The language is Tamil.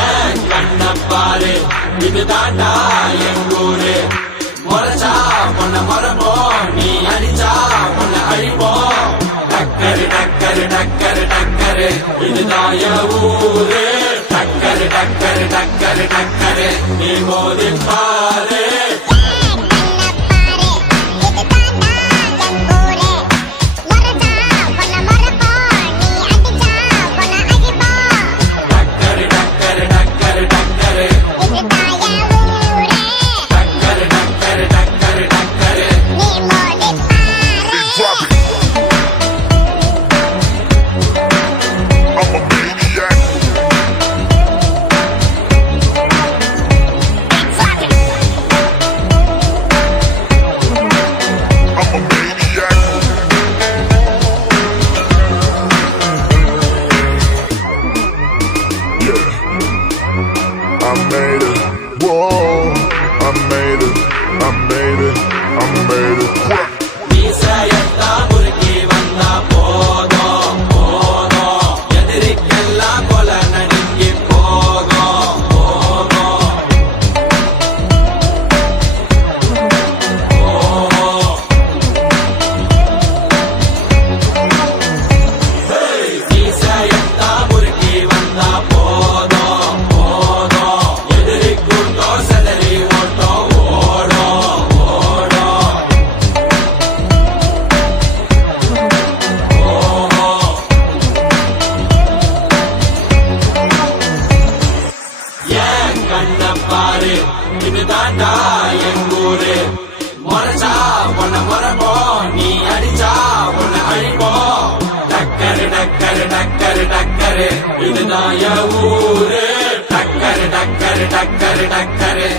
ஏன் கண்ண பாரு இது தாண்டா எங்கூரு முறைச்சா உன்னை மரப்போம் நீ அடிச்சா உன்னை அழிப்போம் டக்கரு டக்கரு டக்கரு டக்கரு இதுதான் என் ஊரு டக்கரு டக்கரு டக்கரு டக்கரு நீ மோதி பாரு இது தாண்டா எங்கூரு முறைச்சா உன்னை மரப்போம் நீ அடிச்சா உன்னை அழிப்போம் டக்கரு டக்கரு டக்கரு டக்கரு இதுதான் என் ஊரு டக்கரு டக்கரு டக்கரு டக்கரு